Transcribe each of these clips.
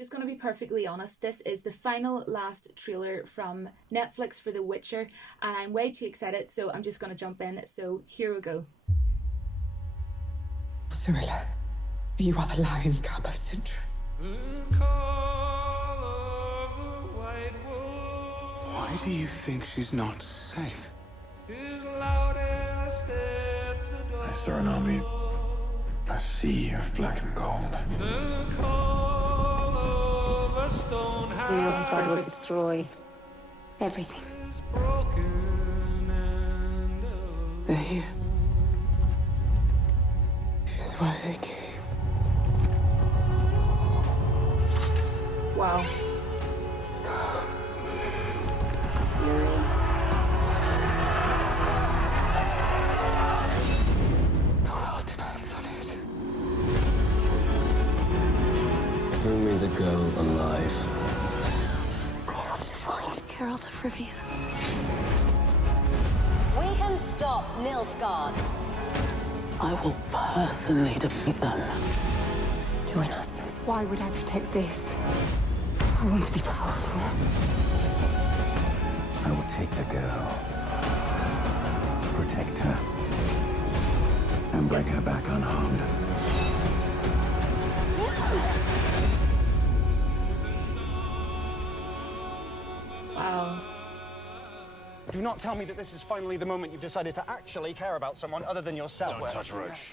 just going to be perfectly honest, this is the final last trailer from Netflix for The Witcher, and I'm way too excited, so I'm just going to jump in. So here we go. Cyrilla, you are the lion cub of Sintry. Why do you think she's not safe? I saw an army, a sea of black and gold. God will destroy everything. They're here. She's why they came. Wow. Siri. The world depends on it. Bring me the girl alive. I have to find Geralt of Rivia. We can stop Nilfgaard. I will personally defeat them. Join us. Why would I protect this? I want to be powerful. I will take the girl, protect her, and bring her back unharmed. Wow. Do not tell me that this is finally the moment you've decided to actually care about someone other than yourself. Don't touch Roach.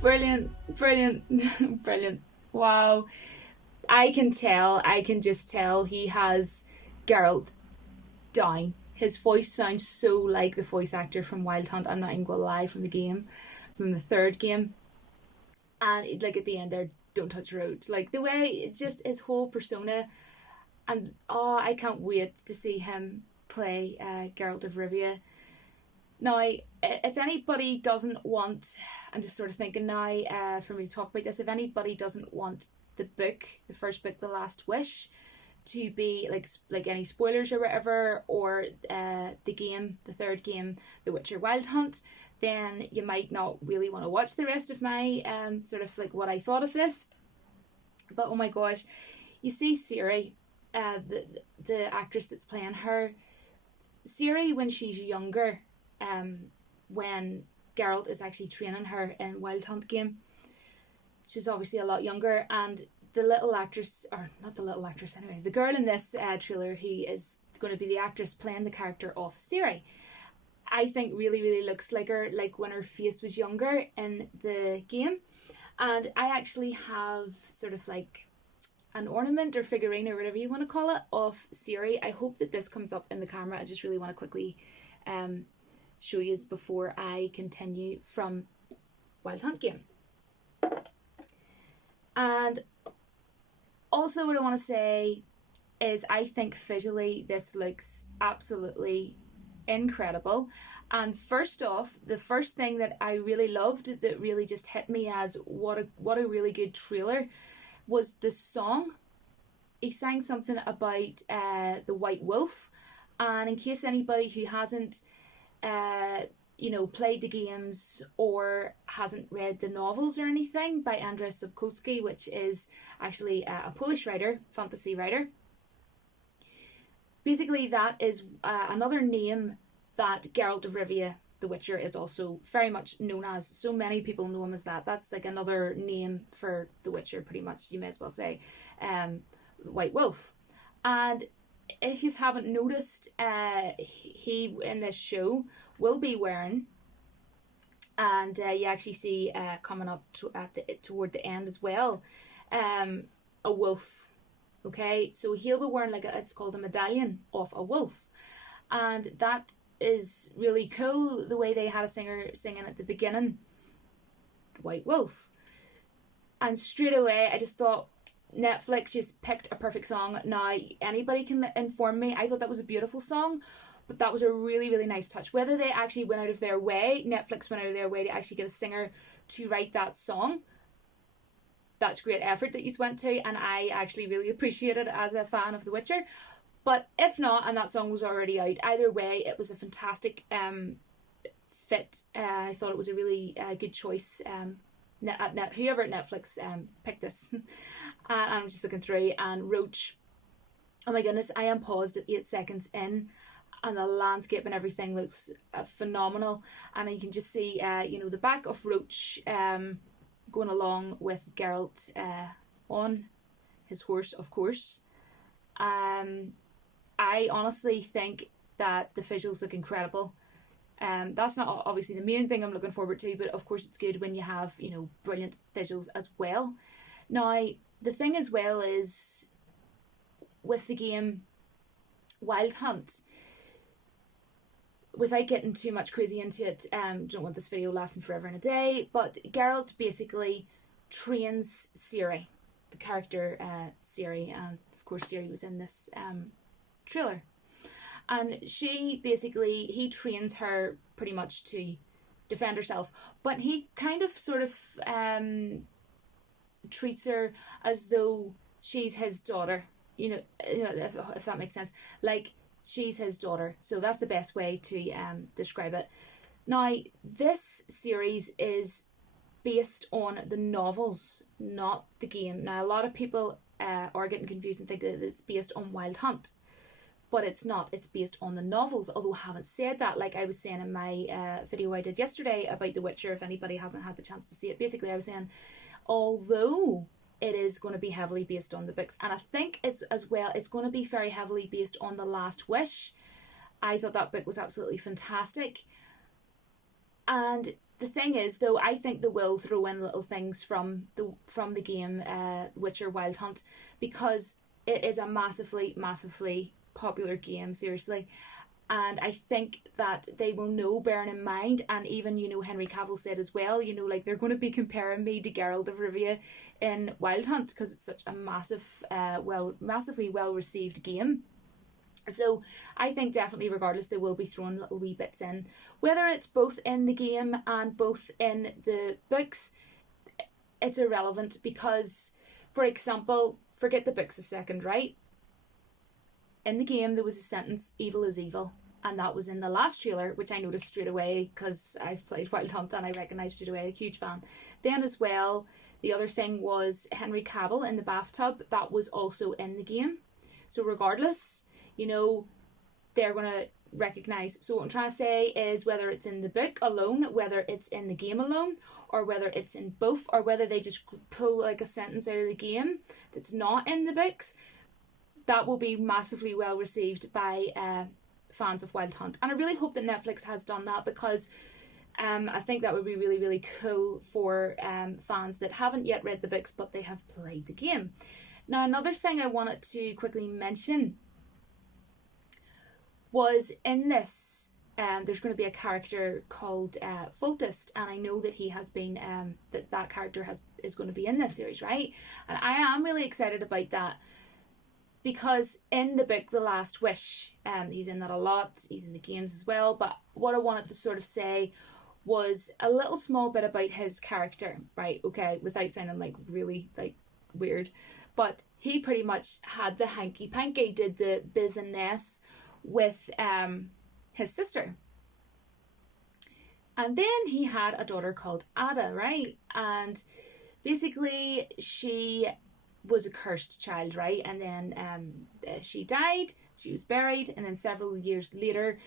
Brilliant, brilliant, brilliant. Wow. I can just tell he has Geralt down. His voice sounds so like the voice actor from Wild Hunt. I'm not even going to lie, from the third game. And like at the end there, don't touch Roach. Like the way, it's just his whole persona. And I can't wait to see him play Geralt of Rivia. Now, if anybody doesn't want, I'm just sort of thinking now for me to talk about this, if anybody doesn't want the book, the first book, The Last Wish, to be like any spoilers or whatever, or the game, the third game, The Witcher Wild Hunt, then you might not really want to watch the rest of my sort of like what I thought of this. But oh my gosh, you see Ciri, the actress that's playing her, Ciri when she's younger, when Geralt is actually training her in Wild Hunt game, she's obviously a lot younger, and the little actress, or not the little actress anyway, the girl in this trailer who is going to be the actress playing the character of Ciri, I think really looks like her, like when her face was younger in the game. And I actually have sort of like an ornament or figurine or whatever you want to call it of Ciri. I hope that this comes up in the camera. I just really want to quickly show you before I continue from Wild Hunt game. And also what I want to say is I think visually this looks absolutely incredible. And first off, the first thing that I really loved, that really just hit me as what a really good trailer, was the song. He sang something about the White Wolf, and in case anybody who hasn't played the games or hasn't read the novels or anything by Andrzej Sapkowski, which is actually a Polish writer, fantasy writer, basically that is another name that Geralt of Rivia, the Witcher, is also very much known as. So many people know him as that. That's like another name for the Witcher, pretty much, you may as well say, White Wolf. And if you haven't noticed, he in this show will be wearing, and you actually see coming up toward the end as well, a wolf. Okay, so he'll be wearing it's called a medallion of a wolf, and that is really cool, the way they had a singer singing at the beginning, White Wolf. And straight away I just thought Netflix just picked a perfect song. Now anybody can inform me, I thought that was a beautiful song, but that was a really nice touch. Whether they actually went out of their way, Netflix went out of their way to actually get a singer to write that song, that's great effort that you went to, and I actually really appreciate it as a fan of The Witcher. But if not, and that song was already out, either way, it was a fantastic fit. I thought it was a really good choice whoever at Netflix picked this, and I'm just looking through, and Roach, oh my goodness, I am paused at 8 seconds in, and the landscape and everything looks phenomenal, and you can just see the back of Roach going along with Geralt on his horse, of course. I honestly think that the visuals look incredible. That's not obviously the main thing I'm looking forward to, but of course it's good when you have, brilliant visuals as well. Now, the thing as well is, with the game Wild Hunt, without getting too much crazy into it, don't want this video lasting forever and a day, but Geralt basically trains Ciri, the character Ciri, and of course Ciri was in this trailer. And he trains her pretty much to defend herself, but he kind of sort of treats her as though she's his daughter, if that makes sense. Like, she's his daughter. So that's the best way to describe it. Now, this series is based on the novels, not the game. Now, a lot of people are getting confused and think that it's based on Wild Hunt. But it's not. It's based on the novels, although I haven't said that. Like I was saying in my video I did yesterday about The Witcher, if anybody hasn't had the chance to see it, basically I was saying, although it is going to be heavily based on the books, and I think it's going to be very heavily based on The Last Wish. I thought that book was absolutely fantastic. And the thing is, though, I think they will throw in little things from the game Witcher Wild Hunt, because it is a massively popular game, seriously, and I think that they will know, bearing in mind, and even Henry Cavill said as well, like they're going to be comparing me to Geralt of Rivia in Wild Hunt because it's such a massively well received game. So I think definitely, regardless, they will be throwing little wee bits in, whether it's both in the game and both in the books. It's irrelevant because, for example, forget the books a second, right? In the game, there was a sentence, "Evil is evil," and that was in the last trailer, which I noticed straight away because I've played Wild Hunt and I recognised straight away, a huge fan. Then as well, the other thing was Henry Cavill in the bathtub. That was also in the game. So regardless, they're going to recognise. So what I'm trying to say is, whether it's in the book alone, whether it's in the game alone, or whether it's in both, or whether they just pull like a sentence out of the game that's not in the books, that will be massively well received by fans of Wild Hunt. And I really hope that Netflix has done that, because I think that would be really, really cool for fans that haven't yet read the books but they have played the game. Now, another thing I wanted to quickly mention was, in this, there's going to be a character called Foltest, and I know that he has been, that character is going to be in this series, right? And I am really excited about that. Because in the book, The Last Wish, he's in that a lot, he's in the games as well, but what I wanted to sort of say was a little small bit about his character, right? Okay, without sounding like really like weird, but he pretty much had the hanky-panky, did the business with his sister. And then he had a daughter called Ada, right? And basically she was a cursed child, right? And then she died, she was buried, and then several years later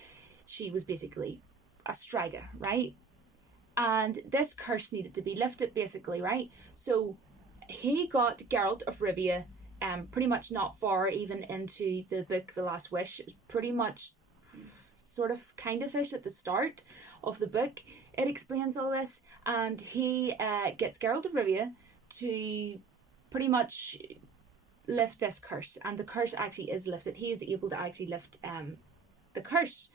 she was basically a Striga, right? And this curse needed to be lifted, basically, right? So he got Geralt of Rivia pretty much not far even into the book The Last Wish. It was pretty much sort of kind of ish at the start of the book. It explains all this, and he gets Geralt of Rivia to pretty much lift this curse, and the curse actually is lifted. He is able to actually lift the curse.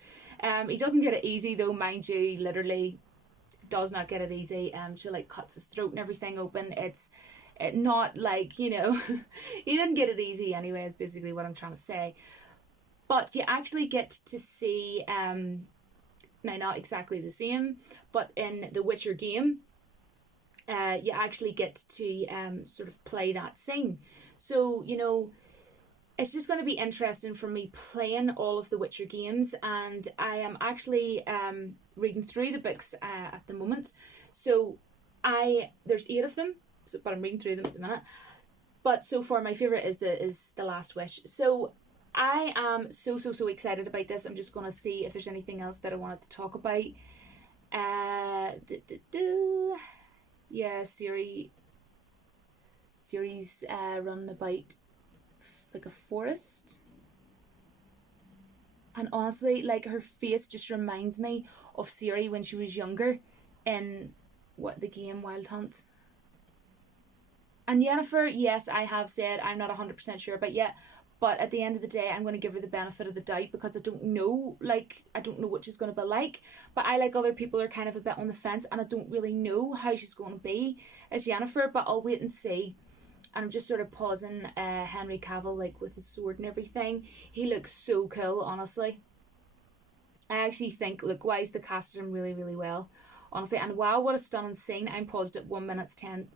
He doesn't get it easy though, mind you. Literally does not get it easy. She like cuts his throat and everything open. It's not like, he didn't get it easy anyway, is basically what I'm trying to say. But you actually get to see, now not exactly the same, but in the Witcher game, you actually get to sort of play that scene. So, it's just going to be interesting for me playing all of the Witcher games, and I am actually reading through the books at the moment. So There's 8 of them, so, but I'm reading through them at the minute. But so far, my favourite is the Last Wish. So I am so excited about this. I'm just going to see if there's anything else that I wanted to talk about. Yeah, series running about like a forest. And honestly, like, her face just reminds me of Ciri when she was younger in the game Wild Hunt. And Yennefer, yes, I have said I'm not 100% sure about yet, but at the end of the day, I'm going to give her the benefit of the doubt because I don't know what she's going to be like. But I, like other people, are kind of a bit on the fence, and I don't really know how she's going to be as Yennefer, but I'll wait and see. And I'm just sort of pausing Henry Cavill, like, with his sword and everything. He looks so cool, honestly. I actually think, look-wise, they casted him really, really well. Honestly, and wow, what a stunning scene. I'm paused at 1 minute 10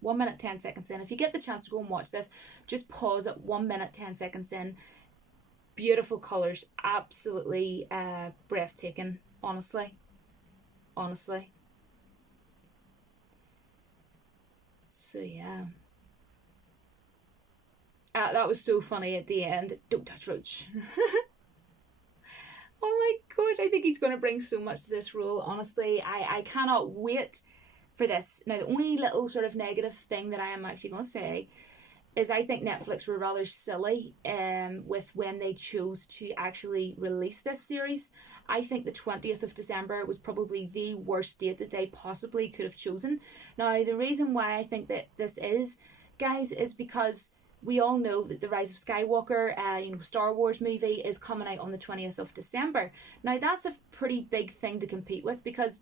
seconds in. If you get the chance to go and watch this, just pause at 1 minute 10 seconds in. Beautiful colours, absolutely breathtaking, honestly. So yeah. That was so funny at the end. Don't touch Roach. Oh my gosh, I think he's going to bring so much to this role. Honestly, I cannot wait for this. Now, the only little sort of negative thing that I am actually going to say is I think Netflix were rather silly with when they chose to actually release this series. I think the 20th of December was probably the worst date that they possibly could have chosen. Now, the reason why I think that this is, guys, is because we all know that the Rise of Skywalker, Star Wars movie is coming out on the 20th of December. Now, that's a pretty big thing to compete with, because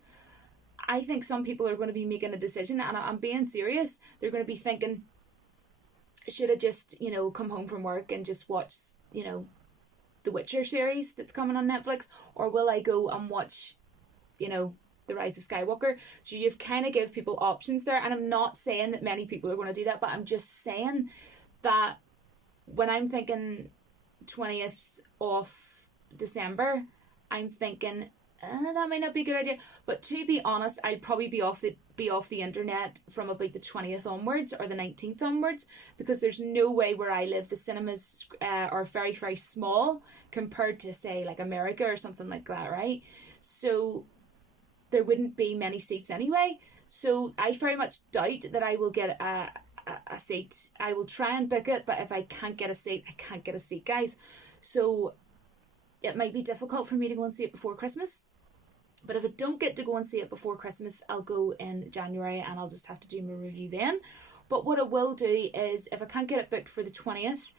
I think some people are going to be making a decision, and I'm being serious. They're going to be thinking, should I just, come home from work and just watch, the Witcher series that's coming on Netflix, or will I go and watch, the Rise of Skywalker? So you've kind of give people options there, and I'm not saying that many people are going to do that, but I'm just saying that when I'm thinking 20th of December, I'm thinking that might not be a good idea. But to be honest, I'd probably be off the internet from about the 20th onwards, or the 19th onwards, because there's no way where I live the cinemas are very, very small compared to, say, like America or something like that, right? So there wouldn't be many seats anyway. So I very much doubt that I will get a seat. I will try and book it, but if I can't get a seat, I can't get a seat, guys. So it might be difficult for me to go and see it before Christmas. But if I don't get to go and see it before Christmas, I'll go in January, and I'll just have to do my review then. But what I will do is, if I can't get it booked for the 20th,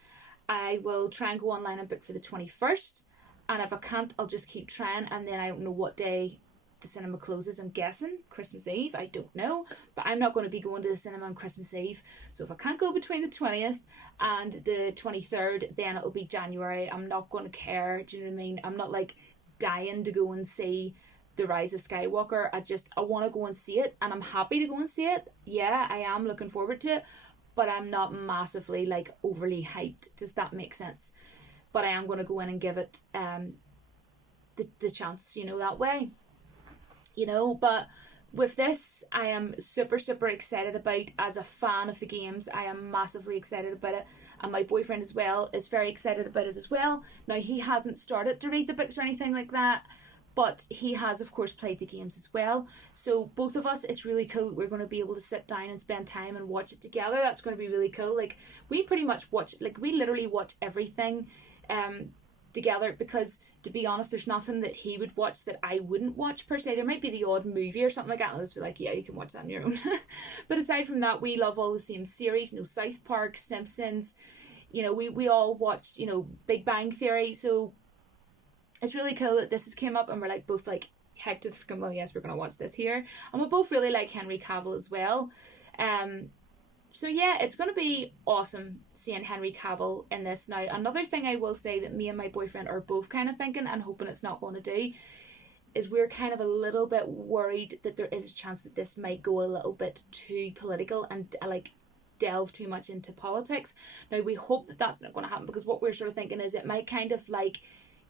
I will try and go online and book for the 21st. And if I can't, I'll just keep trying, and then I don't know what day the cinema closes. I'm guessing Christmas Eve, I don't know, but I'm not going to be going to the cinema on Christmas Eve. So if I can't go between the 20th and the 23rd, then it'll be January. I'm not going to care, do you know what I mean? I'm not like dying to go and see the Rise of Skywalker. I want to go and see it, and I'm happy to go and see it. Yeah, I am looking forward to it, but I'm not massively like overly hyped. Does that make sense? But I am going to go in and give it the chance, that way. But with this, I am super excited about. As a fan of the games, I am massively excited about it, and my boyfriend as well is very excited about it as well. Now, he hasn't started to read the books or anything like that, but he has, of course, played the games as well. So both of us, it's really cool. We're going to be able to sit down and spend time and watch it together. That's going to be really cool. Like, we pretty much watch, like, we literally watch everything together, because to be honest, there's nothing that he would watch that I wouldn't watch per se. There might be the odd movie or something like that, and I'll just be like, yeah, you can watch that on your own. But aside from that, we love all the same series, South Park, Simpsons, we all watch, Big Bang Theory. So it's really cool that this has came up, and we're like both like heck to the freaking well, yes, we're gonna watch this here. And we both really like Henry Cavill as well. So yeah, it's going to be awesome seeing Henry Cavill in this. Now, another thing I will say that me and my boyfriend are both kind of thinking and hoping it's not going to do is we're kind of a little bit worried that there is a chance that this might go a little bit too political and like delve too much into politics. Now, we hope that that's not going to happen, because what we're sort of thinking is it might kind of like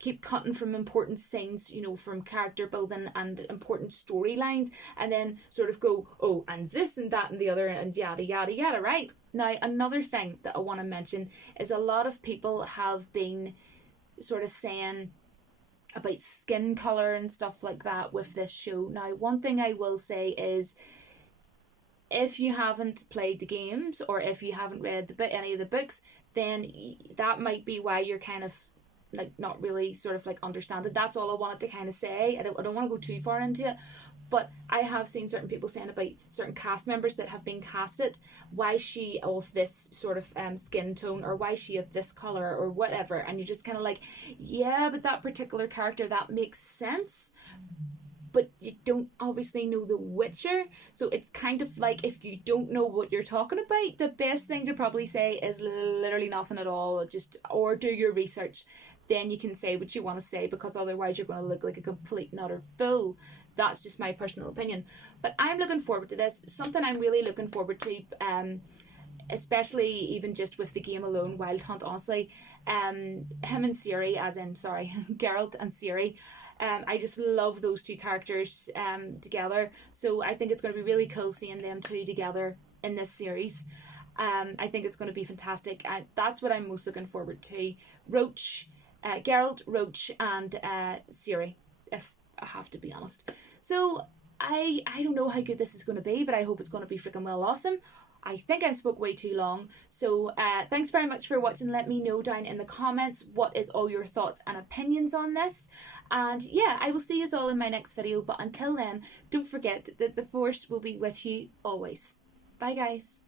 keep cutting from important scenes, you know, from character building and important storylines, and then sort of go, oh, and this and that and the other and yada yada yada, right? Now, another thing that I want to mention is a lot of people have been sort of saying about skin colour and stuff like that with this show. Now, one thing I will say is, if you haven't played the games or if you haven't read any of the books, then that might be why you're kind of like not really sort of like understanding. That's all I wanted to kind of say. I don't want to go too far into it, but I have seen certain people saying about certain cast members that have been casted, why is she of this sort of skin tone, or why is she of this colour or whatever, and you're just kind of like, yeah, but that particular character, that makes sense, but you don't obviously know The Witcher. So it's kind of like, if you don't know what you're talking about, the best thing to probably say is literally nothing at all, or do your research. Then you can say what you want to say, because otherwise you're going to look like a complete and utter fool. That's just my personal opinion. But I'm looking forward to this. Something I'm really looking forward to, especially even just with the game alone, Wild Hunt, honestly. Him and Ciri, Geralt and Ciri. I just love those two characters together. So I think it's going to be really cool seeing them two together in this series. I think it's going to be fantastic. That's what I'm most looking forward to. Geralt, Roach, and Ciri, if I have to be honest. So I don't know how good this is going to be, but I hope it's going to be freaking well awesome. I think I spoke way too long. So thanks very much for watching. Let me know down in the comments what is all your thoughts and opinions on this. And yeah, I will see you all in my next video. But until then, don't forget that the Force will be with you always. Bye guys.